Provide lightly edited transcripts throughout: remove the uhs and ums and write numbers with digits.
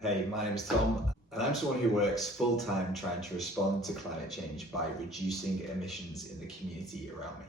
Hey, my name is Tom, and I'm someone who works full-time trying to respond to climate change by reducing emissions in the community around me.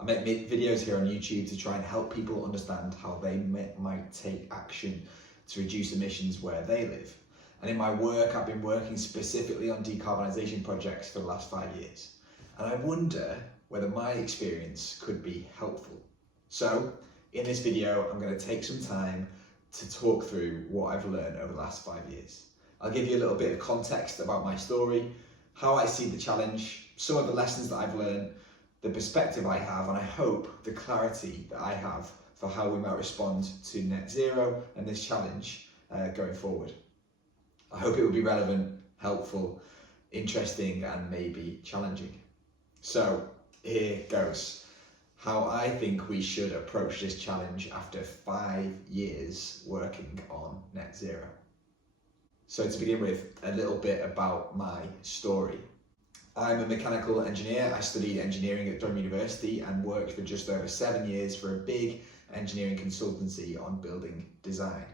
I make videos here on YouTube to try and help people understand how they might take action to reduce emissions where they live. And in my work, I've been working specifically on decarbonisation projects for the last 5 years. And I wonder whether my experience could be helpful. So, in this video, I'm going to take some time to talk through what I've learned over the last 5 years. I'll give you a little bit of context about my story, how I see the challenge, some of the lessons that I've learned, the perspective I have, and I hope the clarity that I have for how we might respond to net zero and this challenge going forward. I hope it will be relevant, helpful, interesting, and maybe challenging. So here goes. How I think we should approach this challenge after 5 years working on net zero. So to begin with, a little bit about my story. I'm a mechanical engineer. I studied engineering at Durham University and worked for just over 7 years for a big engineering consultancy on building design.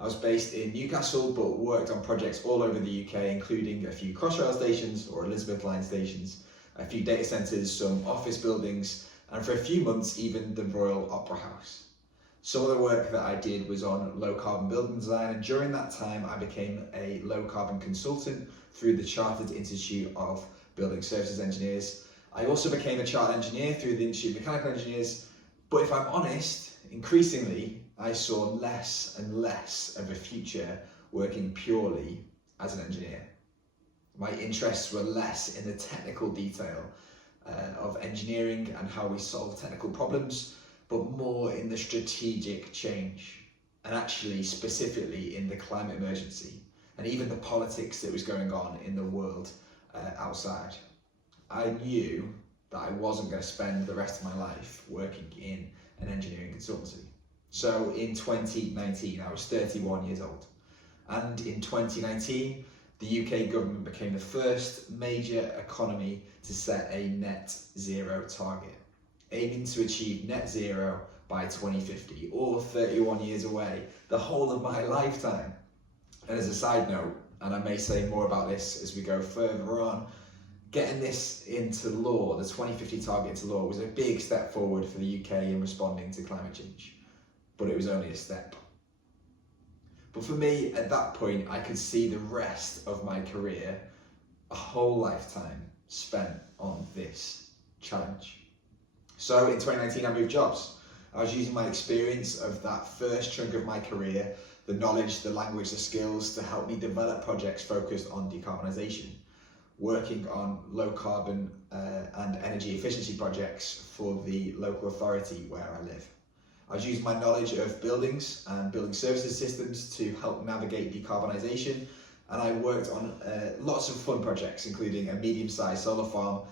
I was based in Newcastle but worked on projects all over the UK, including a few Crossrail stations or Elizabeth Line stations, a few data centres, some office buildings, and for a few months even the Royal Opera House. Some of the work that I did was on low carbon building design, and during that time I became a low carbon consultant through the Chartered Institute of Building Services Engineers. I also became a chartered engineer through the Institute of Mechanical Engineers, but if I'm honest, increasingly I saw less and less of a future working purely as an engineer. My interests were less in the technical detail of engineering and how we solve technical problems, but more in the strategic change, and actually specifically in the climate emergency and even the politics that was going on in the world outside. I knew that I wasn't going to spend the rest of my life working in an engineering consultancy. So in 2019, I was 31 years old, and in 2019 the UK government became the first major economy to set a net zero target, aiming to achieve net zero by 2050, or 31 years away, the whole of my lifetime. And as a side note, and I may say more about this as we go further on, getting this into law, the 2050 target into law, was a big step forward for the UK in responding to climate change, but it was only a step. But for me, at that point, I could see the rest of my career, a whole lifetime spent on this challenge. So in 2019, I moved jobs. I was using my experience of that first chunk of my career, the knowledge, the language, the skills, to help me develop projects focused on decarbonisation, working on low carbon and energy efficiency projects for the local authority where I live. I was using my knowledge of buildings and building services systems to help navigate decarbonisation, and I worked on lots of fun projects, including a medium-sized solar farm,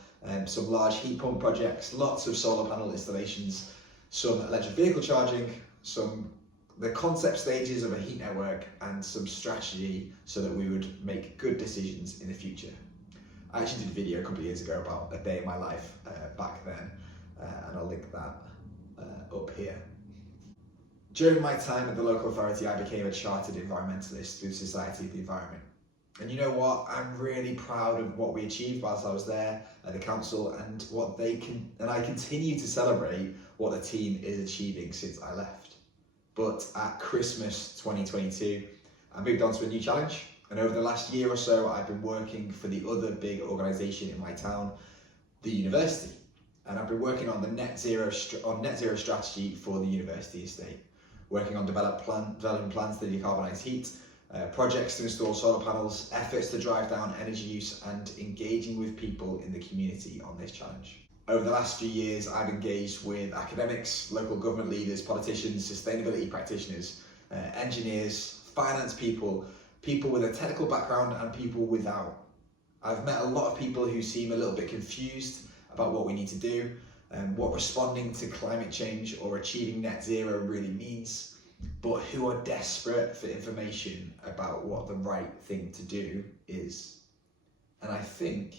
some large heat pump projects, lots of solar panel installations, some electric vehicle charging, the concept stages of a heat network, and some strategy so that we would make good decisions in the future. I actually did a video a couple of years ago about a day in my life back then, and I'll link that up here. During my time at the local authority, I became a chartered environmentalist through the Society of the Environment. And you know what? I'm really proud of what we achieved whilst I was there at the council, and I continue to celebrate what the team is achieving since I left. But at Christmas 2022, I moved on to a new challenge. And over the last year or so, I've been working for the other big organisation in my town, the university. And I've been working on the net zero strategy for the university estate, working on developing plans to decarbonise heat, projects to install solar panels, efforts to drive down energy use, and engaging with people in the community on this challenge. Over the last few years, I've engaged with academics, local government leaders, politicians, sustainability practitioners, engineers, finance people with a technical background and people without. I've met a lot of people who seem a little bit confused about what we need to do, and what responding to climate change or achieving net zero really means, but who are desperate for information about what the right thing to do is. And I think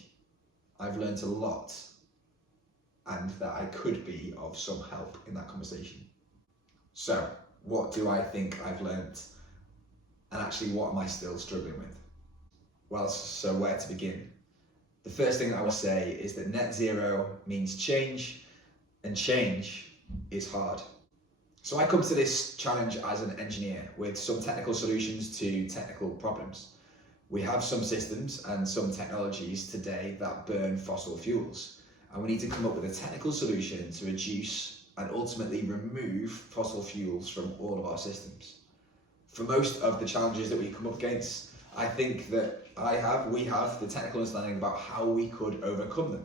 I've learned a lot, and that I could be of some help in that conversation. So, what do I think I've learned? And actually, what am I still struggling with? Well, so where to begin? The first thing that I will say is that net zero means change, and change is hard. So I come to this challenge as an engineer with some technical solutions to technical problems. We have some systems and some technologies today that burn fossil fuels, and we need to come up with a technical solution to reduce and ultimately remove fossil fuels from all of our systems. For most of the challenges that we come up against, I think that we have the technical understanding about how we could overcome them.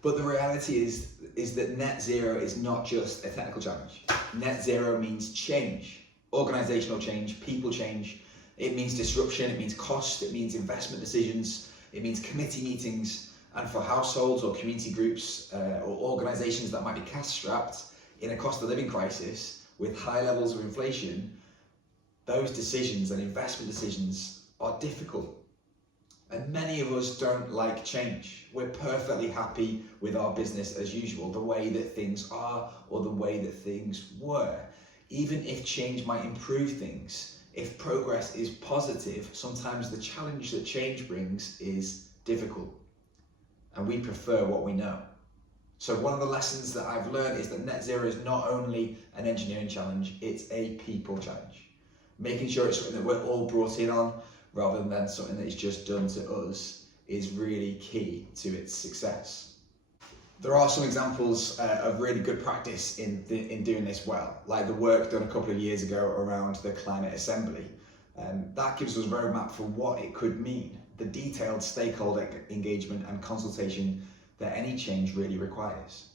But the reality is that net zero is not just a technical challenge. Net zero means change, organizational change, people change. It means disruption, it means cost, it means investment decisions, it means committee meetings, and for households or community groups or organizations that might be cash-strapped in a cost of living crisis with high levels of inflation, those decisions and investment decisions are difficult. And many of us don't like change. We're perfectly happy with our business as usual, the way that things are or the way that things were. Even if change might improve things, if progress is positive, sometimes the challenge that change brings is difficult. And we prefer what we know. So one of the lessons that I've learned is that net zero is not only an engineering challenge, it's a people challenge. Making sure it's something that we're all brought in on, rather than something that is just done to us, is really key to its success. There are some examples of really good practice in doing this well, like the work done a couple of years ago around the Climate Assembly. That gives us a roadmap for what it could mean, the detailed stakeholder engagement and consultation that any change really requires.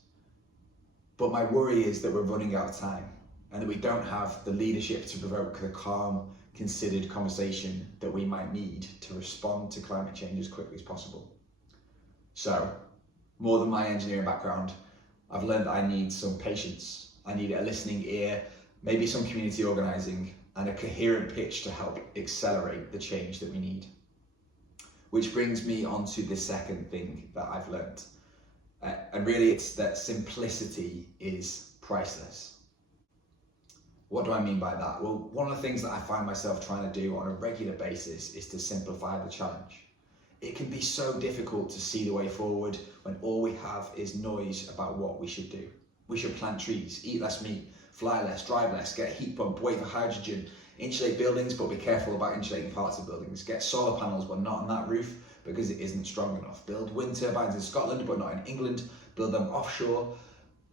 But my worry is that we're running out of time and that we don't have the leadership to provoke the calm, considered conversation that we might need to respond to climate change as quickly as possible. So, more than my engineering background, I've learned that I need some patience. I need a listening ear, maybe some community organising, and a coherent pitch to help accelerate the change that we need. Which brings me on to the second thing that I've learned. And really it's that simplicity is priceless. What do I mean by that? Well, one of the things that I find myself trying to do on a regular basis is to simplify the challenge. It can be so difficult to see the way forward when all we have is noise about what we should do. We should plant trees, eat less meat, fly less, drive less, get a heat pump, wait for hydrogen, insulate buildings, but be careful about insulating parts of buildings, get solar panels but not on that roof because it isn't strong enough, build wind turbines in Scotland but not in England, build them offshore,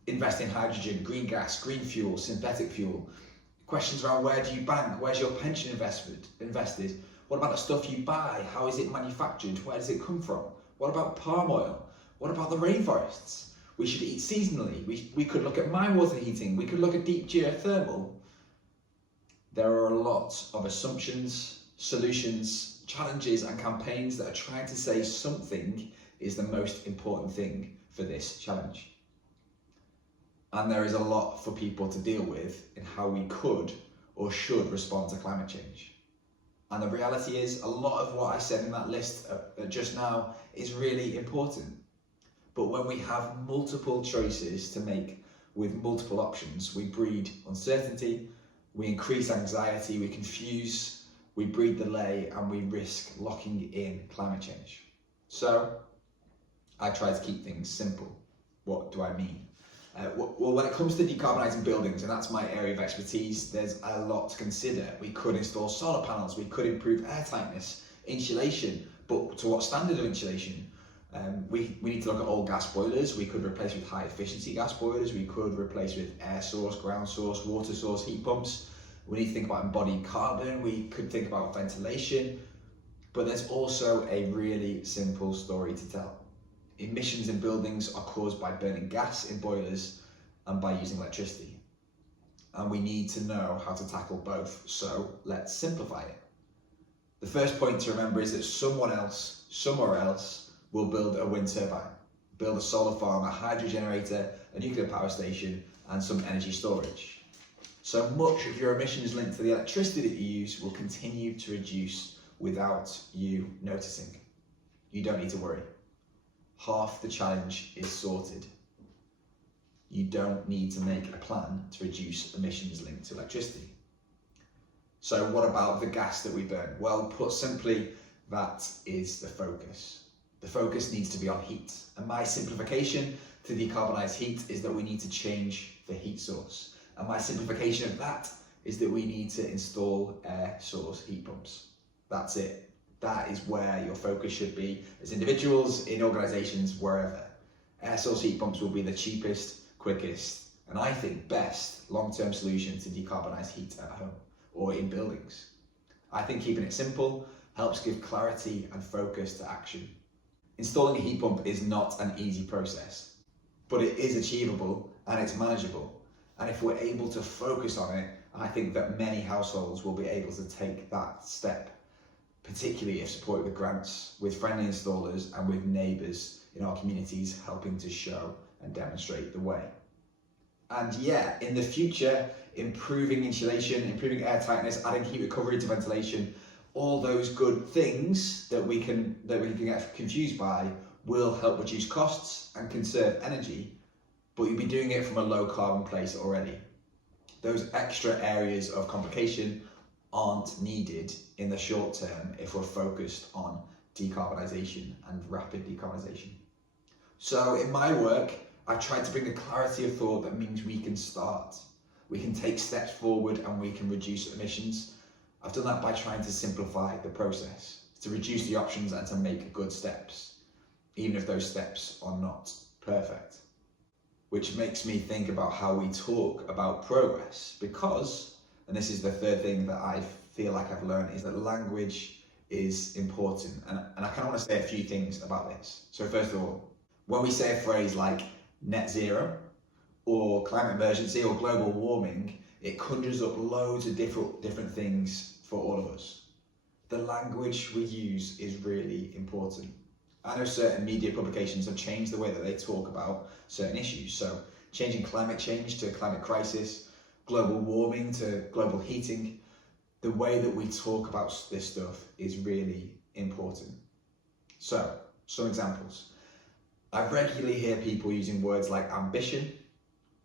invest in hydrogen, green gas, green fuel, synthetic fuel. Questions around where do you bank, where's your pension invested? What about the stuff you buy? How is it manufactured? Where does it come from? What about palm oil? What about the rainforests? We should eat seasonally. We could look at mine water heating. We could look at deep geothermal. There are a lot of assumptions, solutions, challenges and campaigns that are trying to say something is the most important thing for this challenge. And there is a lot for people to deal with in how we could or should respond to climate change. And the reality is a lot of what I said in that list just now is really important. But when we have multiple choices to make with multiple options, we breed uncertainty, we increase anxiety, we confuse, we breed delay, and we risk locking in climate change. So I try to keep things simple. What do I mean? Well, when it comes to decarbonising buildings, and that's my area of expertise, there's a lot to consider. We could install solar panels, we could improve airtightness, insulation, but to what standard of insulation? We need to look at old gas boilers. We could replace with high efficiency gas boilers. We could replace with air source, ground source, water source heat pumps. We need to think about embodied carbon. We could think about ventilation, but there's also a really simple story to tell. Emissions in buildings are caused by burning gas in boilers and by using electricity. And we need to know how to tackle both, so let's simplify it. The first point to remember is that someone else, somewhere else, will build a wind turbine, build a solar farm, a hydro generator, a nuclear power station, and some energy storage. So much of your emissions linked to the electricity that you use will continue to reduce without you noticing. You don't need to worry. Half the challenge is sorted. You don't need to make a plan to reduce emissions linked to electricity. So what about the gas that we burn? Well, put simply, that is the focus. The focus needs to be on heat. And my simplification to decarbonize heat is that we need to change the heat source. And my simplification of that is that we need to install air source heat pumps. That's it. That is where your focus should be as individuals, in organizations, wherever. Air source heat pumps will be the cheapest, quickest, and I think best long-term solution to decarbonize heat at home or in buildings. I think keeping it simple helps give clarity and focus to action. Installing a heat pump is not an easy process, but it is achievable and it's manageable. And if we're able to focus on it, I think that many households will be able to take that step, particularly if supported with grants, with friendly installers and with neighbours in our communities helping to show and demonstrate the way. And yeah, in the future, improving insulation, improving air tightness, adding heat recovery to ventilation, all those good things that we can get confused by will help reduce costs and conserve energy, but you'll be doing it from a low carbon place already. Those extra areas of complication aren't needed in the short term if we're focused on decarbonisation and rapid decarbonisation. So in my work, I've tried to bring the clarity of thought that means we can start. We can take steps forward and we can reduce emissions. I've done that by trying to simplify the process, to reduce the options and to make good steps, even if those steps are not perfect. Which makes me think about how we talk about progress, because, and this is the third thing that I feel like I've learned, is that language is important. And I kind of want to say a few things about this. So first of all, when we say a phrase like net zero or climate emergency or global warming, it conjures up loads of different things for all of us. The language we use is really important. I know certain media publications have changed the way that they talk about certain issues. So changing climate change to climate crisis, global warming to global heating, the way that we talk about this stuff is really important. So, some examples. I regularly hear people using words like ambition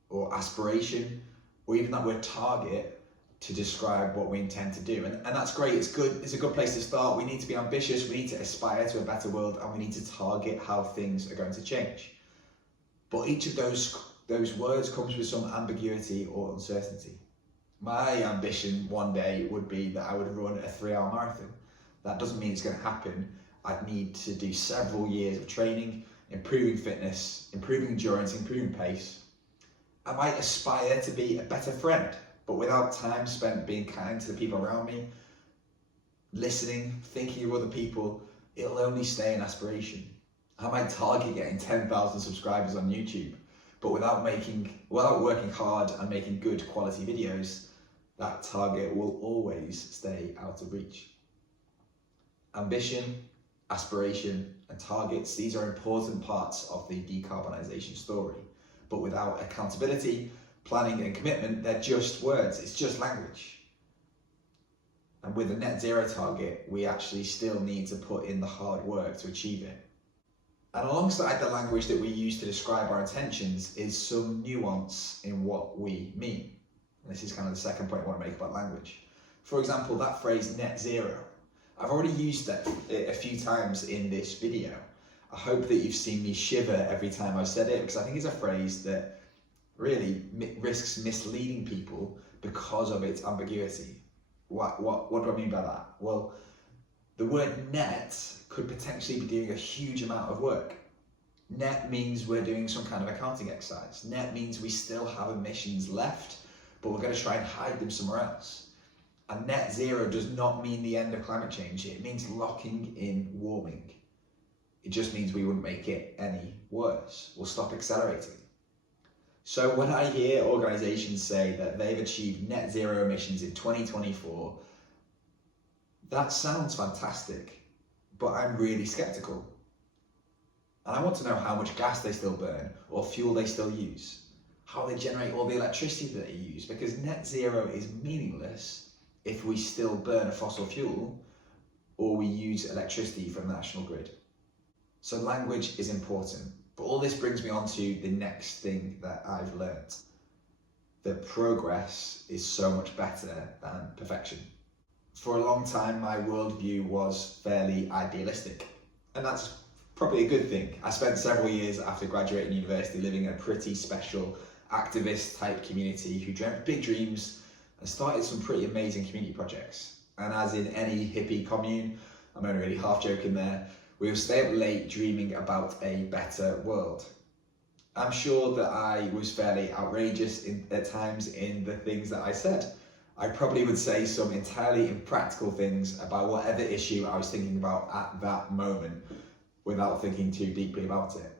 or aspiration, or even that word target to describe what we intend to do. And that's great, it's good, it's a good place to start. We need to be ambitious, we need to aspire to a better world, and we need to target how things are going to change. But each of those words comes with some ambiguity or uncertainty. My ambition one day would be that I would run a 3-hour marathon. That doesn't mean it's going to happen. I'd need to do several years of training, improving fitness, improving endurance, improving pace. I might aspire to be a better friend, but without time spent being kind to the people around me, listening, thinking of other people, it'll only stay an aspiration. I might target getting 10,000 subscribers on YouTube, but without working hard and making good quality videos, that target will always stay out of reach. Ambition, aspiration, and targets, these are important parts of the decarbonisation story, but without accountability, planning and commitment, they're just words, it's just language. And with a net zero target, we actually still need to put in the hard work to achieve it. And alongside the language that we use to describe our intentions is some nuance in what we mean. And this is kind of the second point I want to make about language. For example, that phrase net zero. I've already used that a few times in this video. I hope that you've seen me shiver every time I've said it, because I think it's a phrase that really risks misleading people because of its ambiguity. What do I mean by that? Well, the word net could potentially be doing a huge amount of work. Net means we're doing some kind of accounting exercise. Net means we still have emissions left, but we're going to try and hide them somewhere else. And net zero does not mean the end of climate change. It means locking in warming. It just means we wouldn't make it any worse. We'll stop accelerating. So when I hear organizations say that they've achieved net zero emissions in 2024, that sounds fantastic, but I'm really skeptical. And I want to know how much gas they still burn or fuel they still use, how they generate all the electricity that they use, because net zero is meaningless if we still burn a fossil fuel or we use electricity from the national grid. So language is important. But all this brings me on to the next thing that I've learnt. That progress is so much better than perfection. For a long time, my worldview was fairly idealistic, and that's probably a good thing. I spent several years after graduating university living in a pretty special activist type community who dreamt big dreams and started some pretty amazing community projects. And as in any hippie commune, I'm only really half joking there, we will stay up late dreaming about a better world. I'm sure that I was fairly outrageous at times in the things that I said. I probably would say some entirely impractical things about whatever issue I was thinking about at that moment without thinking too deeply about it.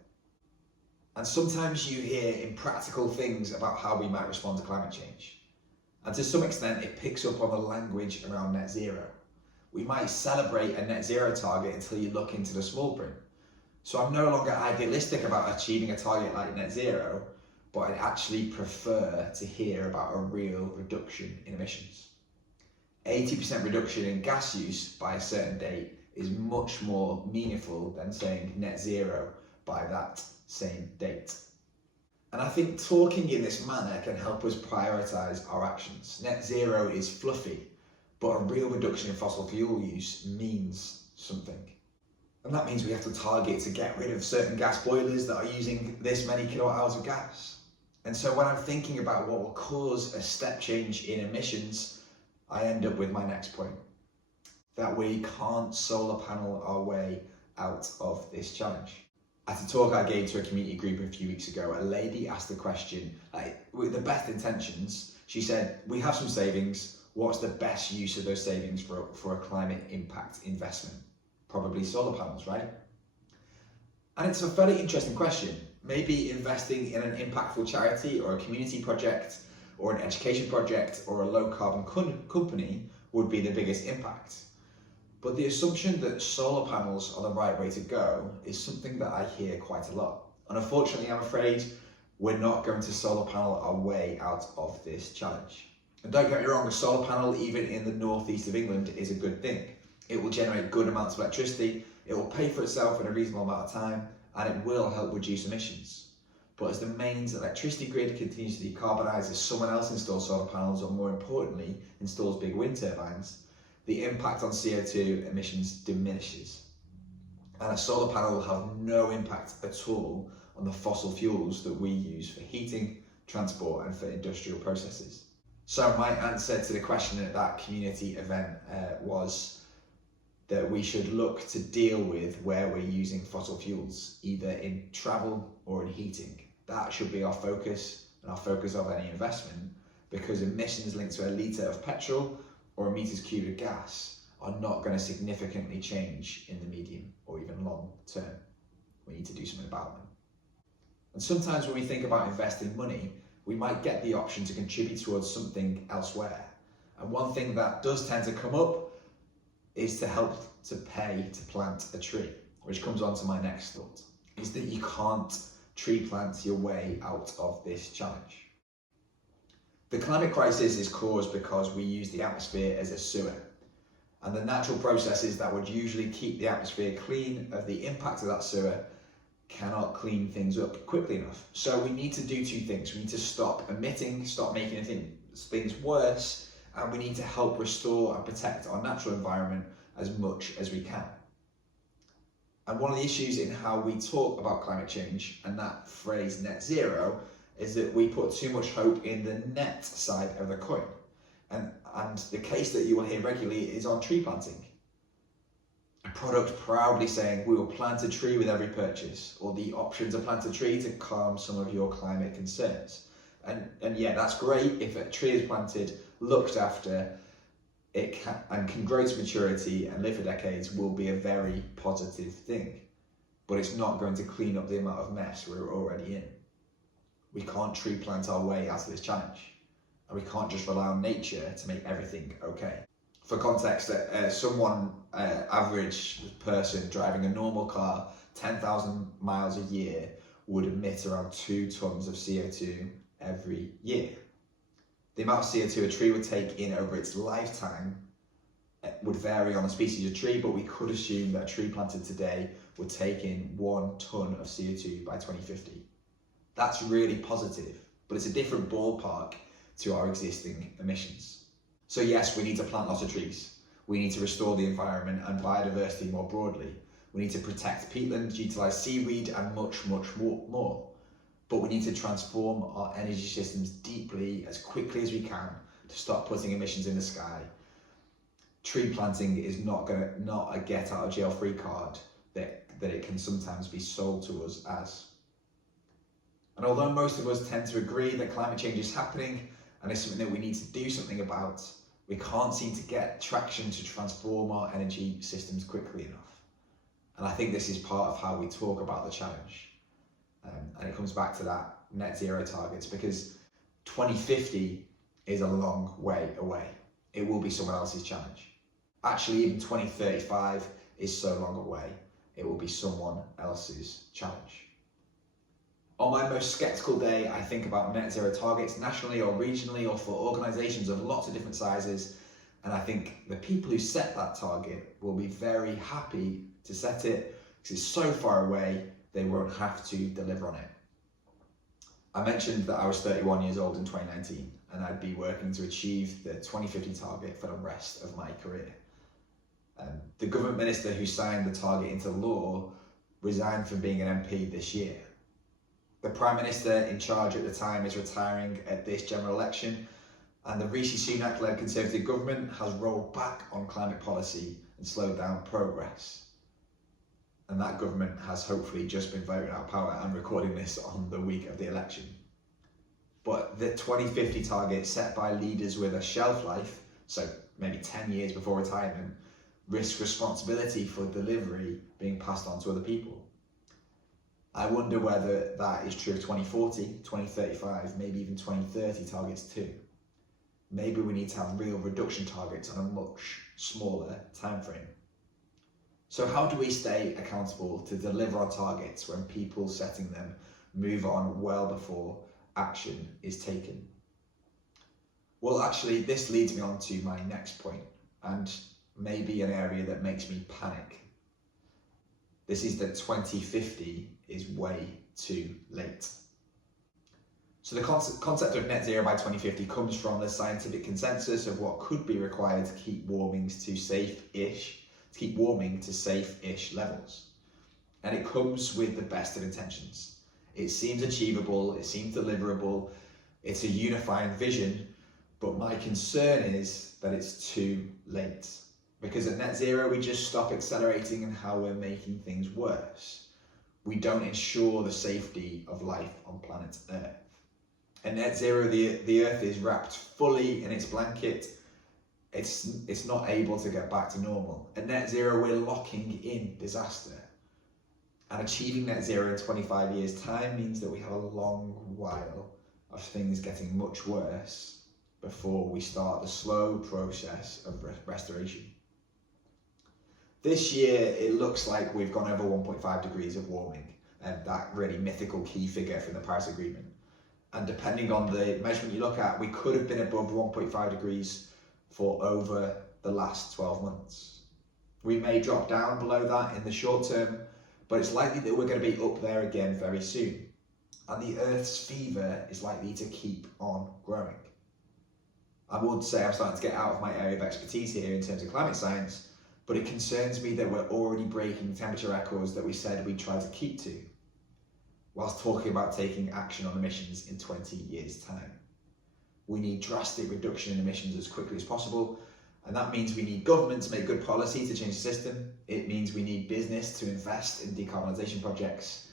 And sometimes you hear impractical things about how we might respond to climate change. And to some extent, it picks up on the language around net zero. We might celebrate a net zero target until you look into the small print. So I'm no longer idealistic about achieving a target like net zero, but I'd actually prefer to hear about a real reduction in emissions. 80% reduction in gas use by a certain date is much more meaningful than saying net zero by that same date. And I think talking in this manner can help us prioritise our actions. Net zero is fluffy, but a real reduction in fossil fuel use means something. And that means we have to target to get rid of certain gas boilers that are using this many kilowatt hours of gas. And so when I'm thinking about what will cause a step change in emissions, I end up with my next point, that we can't solar panel our way out of this challenge. At a talk I gave to a community group a few weeks ago, a lady asked the question, with the best intentions, she said, we have some savings, what's the best use of those savings for a climate impact investment? Probably solar panels, right? And it's a fairly interesting question. Maybe investing in an impactful charity or a community project or an education project or a low carbon company would be the biggest impact. But the assumption that solar panels are the right way to go is something that I hear quite a lot. And unfortunately, I'm afraid we're not going to solar panel our way out of this challenge. And don't get me wrong, a solar panel, even in the northeast of England, is a good thing. It will generate good amounts of electricity, it will pay for itself in a reasonable amount of time, and it will help reduce emissions. But as the mains electricity grid continues to decarbonise, as someone else installs solar panels, or more importantly, installs big wind turbines, the impact on CO2 emissions diminishes. And a solar panel will have no impact at all on the fossil fuels that we use for heating, transport, and for industrial processes. So my answer to the question at that community event was that we should look to deal with where we're using fossil fuels, either in travel or in heating. That should be our focus and our focus of any investment, because emissions linked to a litre of petrol or a meters cubed of gas are not going to significantly change in the medium or even long term. We need to do something about them. And sometimes when we think about investing money, we might get the option to contribute towards something elsewhere. And one thing that does tend to come up is to help to pay to plant a tree, which comes on to my next thought, is that you can't tree plant your way out of this challenge. The climate crisis is caused because we use the atmosphere as a sewer, and the natural processes that would usually keep the atmosphere clean of the impact of that sewer cannot clean things up quickly enough. So we need to do two things. We need to stop emitting, stop making things worse, and we need to help restore and protect our natural environment as much as we can. And one of the issues in how we talk about climate change and that phrase net zero is that we put too much hope in the net side of the coin. And the case that you will hear regularly is on tree planting. A product proudly saying, we will plant a tree with every purchase, or the option to plant a tree to calm some of your climate concerns. And yeah, that's great if a tree is planted, looked after, it can grow to maturity and live for decades, will be a very positive thing. But it's not going to clean up the amount of mess we're already in. We can't tree plant our way out of this challenge. And we can't just rely on nature to make everything okay. For context, average person driving a normal car 10,000 miles a year would emit around 2 tons of CO2 every year. The amount of CO2 a tree would take in over its lifetime would vary on the species of tree, but we could assume that a tree planted today would take in 1 ton of CO2 by 2050. That's really positive, but it's a different ballpark to our existing emissions. So yes, we need to plant lots of trees, We need to restore the environment and biodiversity more broadly. We need to protect peatlands, utilise seaweed and much more. But we need to transform our energy systems deeply as quickly as we can to stop putting emissions in the sky. Tree planting is not a get out of jail free card that it can sometimes be sold to us as. And although most of us tend to agree that climate change is happening and is something that we need to do something about, we can't seem to get traction to transform our energy systems quickly enough. And I think this is part of how we talk about the challenge. And it comes back to that net zero targets, because 2050 is a long way away. It will be someone else's challenge. Actually, even 2035 is so long away, it will be someone else's challenge. On my most skeptical day, I think about net zero targets nationally or regionally or for organisations of lots of different sizes. And I think the people who set that target will be very happy to set it because it's so far away, they won't have to deliver on it. I mentioned that I was 31 years old in 2019 and I'd be working to achieve the 2050 target for the rest of my career. The government minister who signed the target into law resigned from being an MP this year. The Prime Minister in charge at the time is retiring at this general election, and the Rishi Sunak-led Conservative government has rolled back on climate policy and slowed down progress. And that government has hopefully just been voted out of power. I'm recording this on the week of the election. But the 2050 target set by leaders with a shelf life, so maybe 10 years before retirement, risks responsibility for delivery being passed on to other people. I wonder whether that is true of 2040, 2035, maybe even 2030 targets too. Maybe we need to have real reduction targets on a much smaller time frame. So how do we stay accountable to deliver our targets when people setting them move on well before action is taken? Well, actually, this leads me on to my next point, and maybe an area that makes me panic. This is that 2050 is way too late. So the concept of net zero by 2050 comes from the scientific consensus of what could be required to keep warming to safe-ish levels. And it comes with the best of intentions. It seems achievable, it seems deliverable, it's a unifying vision, but my concern is that it's too late. Because at net zero, we just stop accelerating in how we're making things worse. We don't ensure the safety of life on planet Earth. At net zero, the Earth is wrapped fully in its blanket. It's not able to get back to normal. At net zero, we're locking in disaster. And achieving net zero in 25 years' time means that we have a long while of things getting much worse before we start the slow process of restoration. This year, it looks like we've gone over 1.5 degrees of warming, and that really mythical key figure from the Paris Agreement. And depending on the measurement you look at, we could have been above 1.5 degrees for over the last 12 months. We may drop down below that in the short term, but it's likely that we're going to be up there again very soon. And the Earth's fever is likely to keep on growing. I would say I'm starting to get out of my area of expertise here in terms of climate science, but it concerns me that we're already breaking temperature records that we said we'd try to keep to, whilst talking about taking action on emissions in 20 years' time. We need drastic reduction in emissions as quickly as possible, and that means we need government to make good policy to change the system. It means we need business to invest in decarbonisation projects,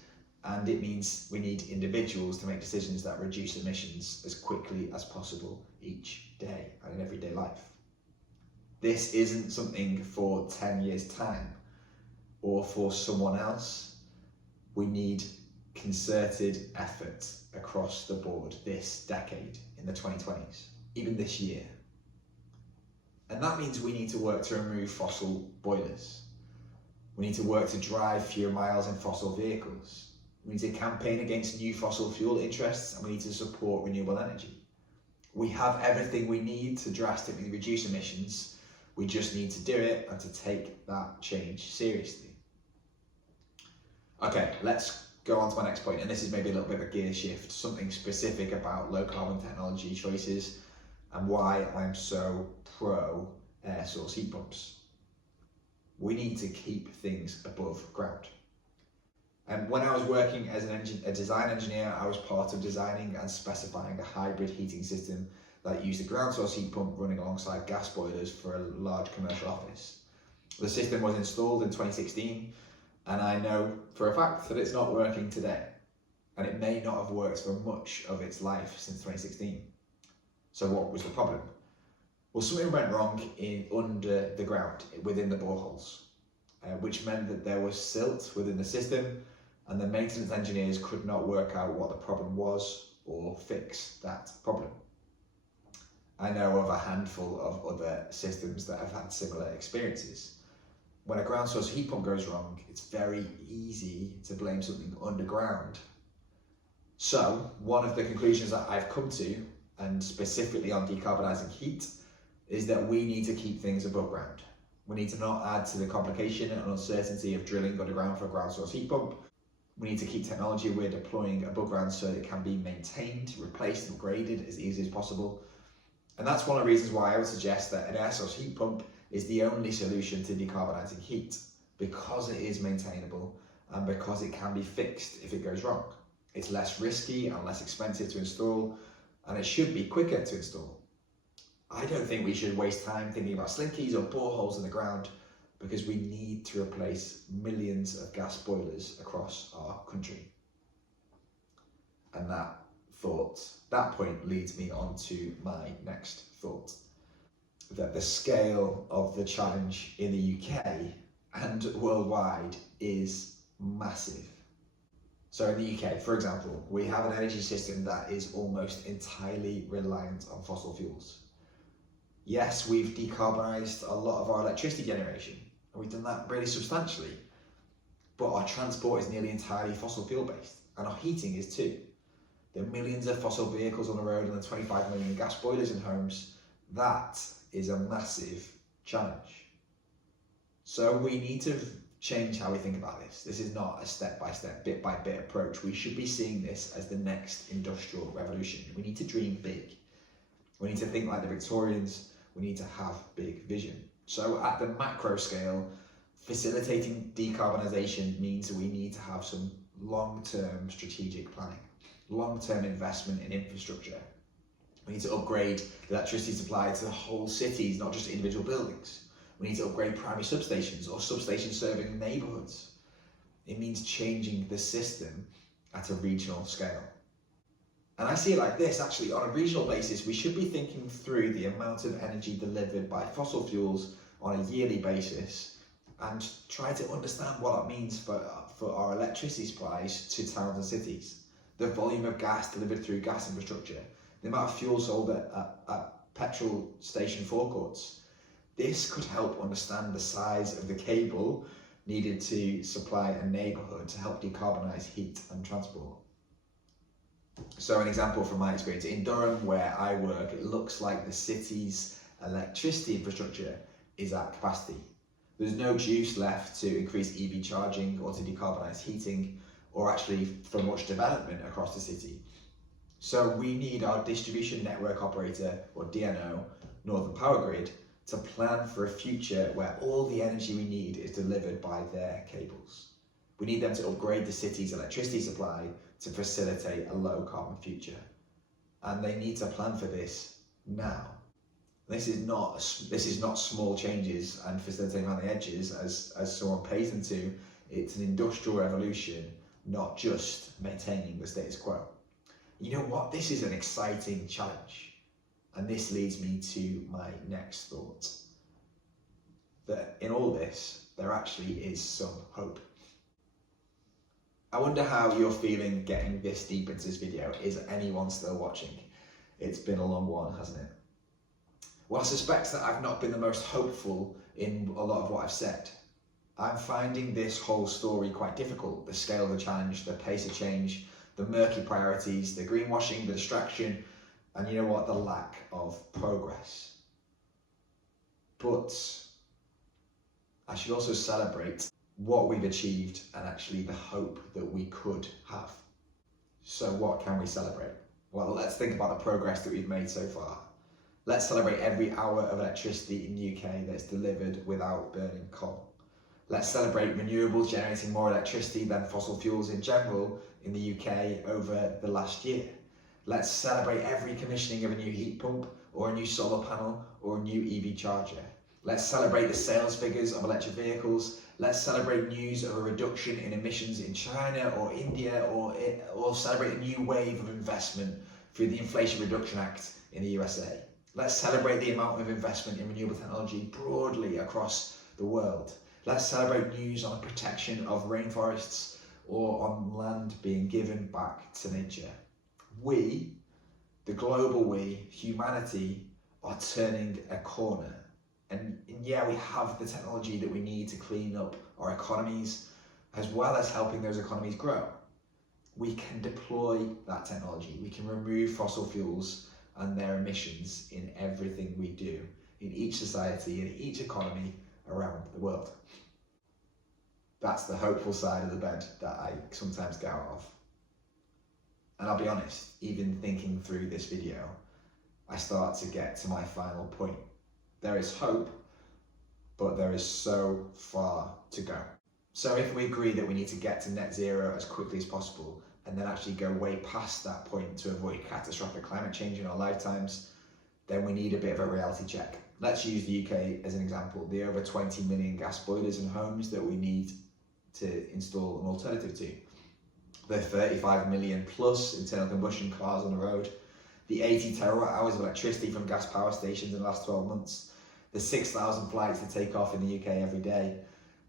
and it means we need individuals to make decisions that reduce emissions as quickly as possible each day and in everyday life. This isn't something for 10 years' time or for someone else. We need concerted effort across the board this decade, in the 2020s, even this year. And that means we need to work to remove fossil boilers. We need to work to drive fewer miles in fossil vehicles. We need to campaign against new fossil fuel interests, and we need to support renewable energy. We have everything we need to drastically reduce emissions. We just need to do it and to take that change seriously. Okay, let's go on to my next point, and this is maybe a little bit of a gear shift, something specific about low carbon technology choices and why I'm so pro air source heat pumps. We need to keep things above ground. And when I was working as a design engineer, I was part of designing and specifying a hybrid heating system that used a ground source heat pump running alongside gas boilers for a large commercial office. The system was installed in 2016, and I know for a fact that it's not working today. And it may not have worked for much of its life since 2016. So what was the problem? Well, something went wrong under the ground, within the boreholes, which meant that there was silt within the system, and the maintenance engineers could not work out what the problem was or fix that problem. I know of a handful of other systems that have had similar experiences. When a ground source heat pump goes wrong, it's very easy to blame something underground. So one of the conclusions that I've come to, and specifically on decarbonising heat, is that we need to keep things above ground. We need to not add to the complication and uncertainty of drilling underground for a ground source heat pump. We need to keep technology we're deploying above ground so that it can be maintained, replaced, and upgraded as easy as possible. And that's one of the reasons why I would suggest that an air source heat pump is the only solution to decarbonising heat, because it is maintainable and because it can be fixed if it goes wrong. It's less risky and less expensive to install, and it should be quicker to install. I don't think we should waste time thinking about slinkies or boreholes in the ground, because we need to replace millions of gas boilers across our country. And that point leads me on to my next thought, that the scale of the challenge in the UK and worldwide is massive. So in the UK, for example, we have an energy system that is almost entirely reliant on fossil fuels. Yes, we've decarbonised a lot of our electricity generation, and we've done that really substantially, but our transport is nearly entirely fossil fuel based, and our heating is too. There are millions of fossil vehicles on the road and 25 million gas boilers in homes. That is a massive challenge. So we need to change how we think about this. This is not a step-by-step, bit-by-bit approach. We should be seeing this as the next industrial revolution. We need to dream big. We need to think like the Victorians. We need to have big vision. So at the macro scale, facilitating decarbonisation means we need to have some long-term strategic planning, long-term investment in infrastructure. We need to upgrade the electricity supply to whole cities, not just individual buildings. We need to upgrade primary substations or substations serving neighbourhoods. It means changing the system at a regional scale. And I see it like this, actually, on a regional basis, we should be thinking through the amount of energy delivered by fossil fuels on a yearly basis and try to understand what that means for our electricity supplies to towns and cities. The volume of gas delivered through gas infrastructure, the amount of fuel sold at petrol station forecourts. This could help understand the size of the cable needed to supply a neighbourhood to help decarbonise heat and transport. So an example from my experience, in Durham where I work, it looks like the city's electricity infrastructure is at capacity. There's no juice left to increase EV charging or to decarbonise heating, or actually for much development across the city. So we need our distribution network operator, or DNO, Northern Power Grid, to plan for a future where all the energy we need is delivered by their cables. We need them to upgrade the city's electricity supply to facilitate a low carbon future. And they need to plan for this now. This is not small changes and facilitating around the edges as someone pays them to. It's an industrial revolution, not just maintaining the status quo. You know what? This is an exciting challenge. And this leads me to my next thought, that in all this, there actually is some hope. I wonder how you're feeling getting this deep into this video. Is anyone still watching? It's been a long one, hasn't it? Well, I suspect that I've not been the most hopeful in a lot of what I've said. I'm finding this whole story quite difficult. The scale of the challenge, the pace of change, the murky priorities, the greenwashing, the distraction, and you know what, the lack of progress. But I should also celebrate what we've achieved and actually the hope that we could have. So what can we celebrate? Well, let's think about the progress that we've made so far. Let's celebrate every hour of electricity in the UK that's delivered without burning coal. Let's celebrate renewables generating more electricity than fossil fuels in general in the UK over the last year. Let's celebrate every commissioning of a new heat pump or a new solar panel or a new EV charger. Let's celebrate the sales figures of electric vehicles. Let's celebrate news of a reduction in emissions in China or India, or celebrate a new wave of investment through the Inflation Reduction Act in the USA. Let's celebrate the amount of investment in renewable technology broadly across the world. Let's celebrate news on the protection of rainforests or on land being given back to nature. We, the global we, humanity, are turning a corner. And yeah, we have the technology that we need to clean up our economies, as well as helping those economies grow. We can deploy that technology. We can remove fossil fuels and their emissions in everything we do, in each society, in each economy around the world. That's the hopeful side of the bed that I sometimes get out of. And I'll be honest, even thinking through this video, I start to get to my final point. There is hope, but there is so far to go. So if we agree that we need to get to net zero as quickly as possible, and then actually go way past that point to avoid catastrophic climate change in our lifetimes, then we need a bit of a reality check. Let's use the UK as an example. The over 20 million gas boilers in homes that we need to install an alternative to. The 35 million plus internal combustion cars on the road. The 80 terawatt hours of electricity from gas power stations in the last 12 months. The 6,000 flights that take off in the UK every day.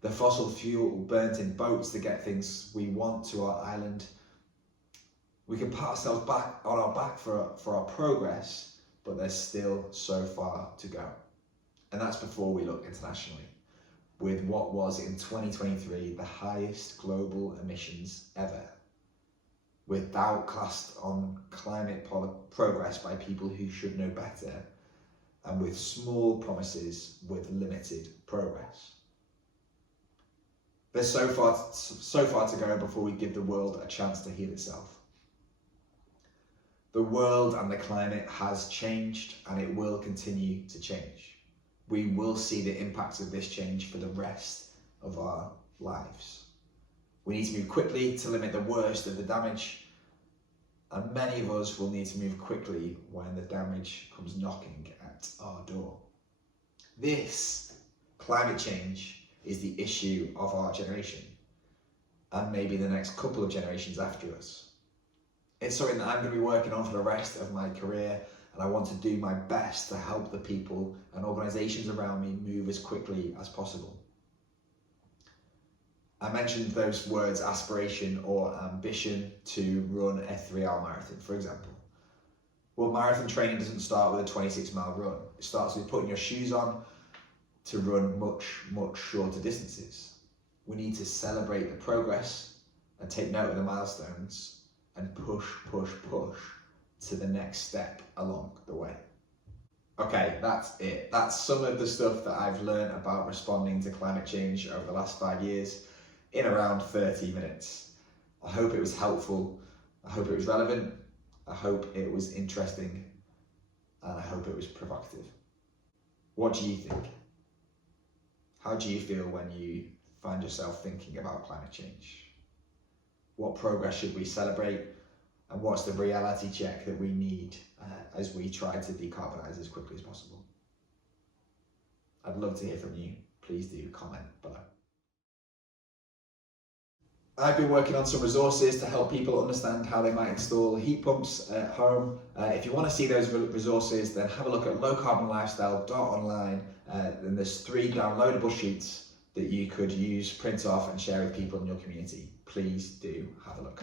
The fossil fuel burnt in boats to get things we want to our island. We can pat ourselves back on our back for our progress, but there's still so far to go. And that's before we look internationally, with what was in 2023 the highest global emissions ever, with doubt cast on climate progress by people who should know better, and with small promises with limited progress. There's so far to go before we give the world a chance to heal itself. The world and the climate has changed, and it will continue to change. We will see the impacts of this change for the rest of our lives. We need to move quickly to limit the worst of the damage, and many of us will need to move quickly when the damage comes knocking at our door. This climate change is the issue of our generation, and maybe the next couple of generations after us. It's something that I'm going to be working on for the rest of my career, and I want to do my best to help the people and organisations around me move as quickly as possible. I mentioned those words, aspiration or ambition, to run a 3-hour marathon, for example. Well, marathon training doesn't start with a 26-mile run. It starts with putting your shoes on to run much, much shorter distances. We need to celebrate the progress and take note of the milestones and push to the next step along the way. Okay, that's it. That's some of the stuff that I've learned about responding to climate change over the last 5 years in around 30 minutes. I hope it was helpful. I hope it was relevant. I hope it was interesting. And I hope it was provocative. What do you think? How do you feel when you find yourself thinking about climate change? What progress should we celebrate? And what's the reality check that we need as we try to decarbonise as quickly as possible? I'd love to hear from you. Please do comment below. I've been working on some resources to help people understand how they might install heat pumps at home. If you want to see those resources, then have a look at lowcarbonlifestyle.online. And there's 3 downloadable sheets that you could use, print off and share with people in your community. Please do have a look.